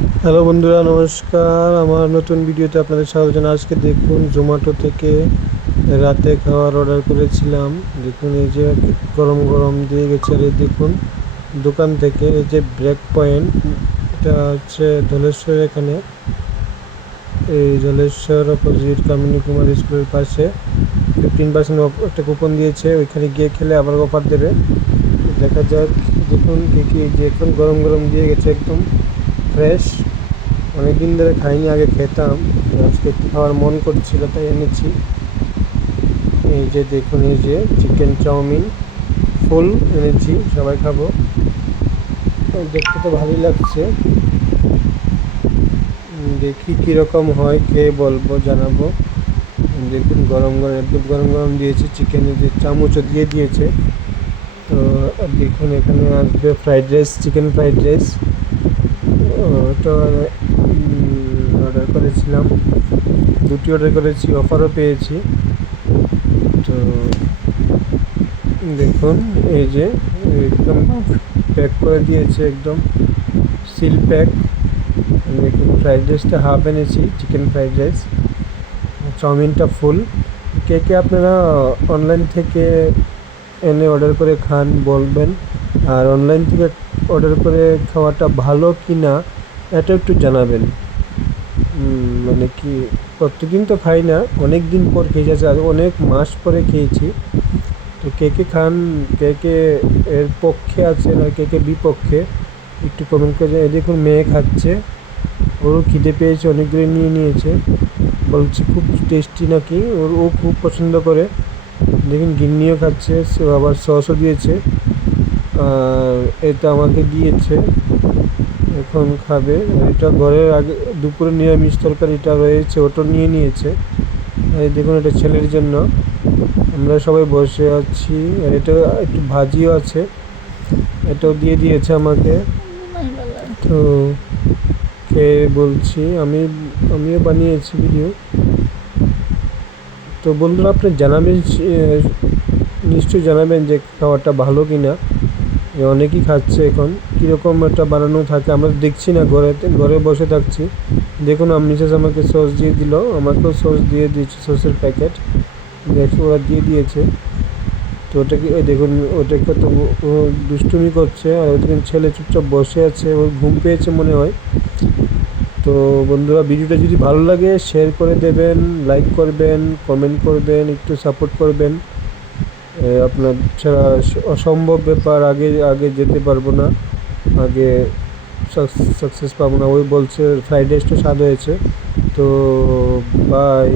Hello বন্ধুরা, নমস্কার। আমার নতুন ভিডিওতে আপনাদের স্বাগত জানাই। আজকে দেখুন জোম্যাটো থেকে রাতে খাওয়ার অর্ডার করেছিলাম। দেখুন, এই যে গরম গরম দিয়ে গেছে। আর দেখুন, দোকান থেকে এই যে ব্রেক পয়েন্ট এটা হচ্ছে ধলেশ্বর এখানে। এই ধলেশ্বর অপোজিট কামিনী কুমার স্কুলের পাশে। ফিফটিন পার্সেন্ট একটা কুপন দিয়েছে। ওইখানে গিয়ে খেলে আবার অফার দেবে। দেখা যাক, দেখুন কী কী, যে এখন গরম গরম দিয়ে গেছে একদম। ফ্রেশ। অনেক দিন ধরে খাইনি, আগে খেতাম। আজকে একটু খাওয়ার মন করছিল, তাই এনেছি। এই যে দেখুন, এই যে চিকেন চাউমিন ফুল এনেছি, সবাই খাব। দেখতে তো ভালোই লাগছে। দেখি কীরকম হয় খেয়ে বলব, জানাব। দেখুন, গরম গরম, একদম গরম গরম দিয়েছে চিকেনের যে চামচও দিয়ে দিয়েছে। তো দেখুন, এখানে আসবে fried rice chicken fried rice ওটা অর্ডার করেছিলাম। দুটি অর্ডার করেছি অফারও পেয়েছি। তো, দেখুন, এই যে, একদম প্যাক করে দিয়েছে, একদম সিল প্যাক দেখুন ফ্রাইড রাইসটা হাফ এনেছি চিকেন ফ্রাইড রাইস চাউমিনটা ফুল কে কে আপনারা অনলাইন থেকে এনে অর্ডার করে খান, বলবেন। আর অনলাইন থেকে অর্ডার করে খাওয়াটা ভালো কি না এটা একটু জানাবেন। মানে কি, প্রত্যেকদিন তো খাই না, অনেক দিন পর খেয়েছি আর অনেক মাস পরে খেয়েছি। তো কে কে খান, কে কে এর পক্ষে আছে আর কে কে বিপক্ষে, একটু কমেন্ট করে দেখুন, মেয়ে খাচ্ছে, ওরও খিদে পেয়েছে, অনেকগুলো নিয়ে নিয়েছে। বলছে খুব টেস্টি নাকি, ওর, ও খুব পছন্দ করে। দেখুন, গিন্নিও খাচ্ছে, সে আবার সসও দিয়েছে। আর এটা আমাকে দিয়েছে এখন খাবে। এটা ঘরের আগে দুপুরে নিরামিষ তরকারিটা রয়েছে, ওটা নিয়ে নিয়েছে। দেখুন, এটা ছেলের জন্য। আমরা সবাই বসে আছি। এটা একটু ভাজিও আছে। এটাও দিয়ে দিয়েছে আমাকে। তো খেয়ে বলছি, আমি, আমিও বানিয়েছি ভিডিও তো বন্ধুরা, আপনি জানাবেন নিশ্চয়ই জানাবেন যে খাবারটা ভালো কি না অনেকেই খাচ্ছে এখন। কীরকম একটা বানানো থাকে আমরা দেখছি না ঘরেতে ঘরে বসে থাকছি। দেখুন আমি মিসেস আমাকে সস দিয়ে দিল আমাকেও সস দিয়ে দিয়েছে সসের প্যাকেট দেখি ওরা দিয়ে দিয়েছে। তো ওটাকে ওই দেখুন ওটাকে তো দুষ্টুমি করছে আর ওদিকে ছেলে চুপচাপ বসে আছে ওর ঘুম পেয়েছে মনে হয়। তো বন্ধুরা ভিডিওটা যদি ভালো লাগে শেয়ার করে দেবেন লাইক করবেন কমেন্ট করবেন একটু সাপোর্ট করবেন। এ, আপনার ছাড়া অসম্ভব ব্যাপার, আগে আগে যেতে পারব না। আগে সাকসেস পাবো না। ওই বলছে ফ্রাইড রাইসটা স্বাদ হয়েছে। তো বাই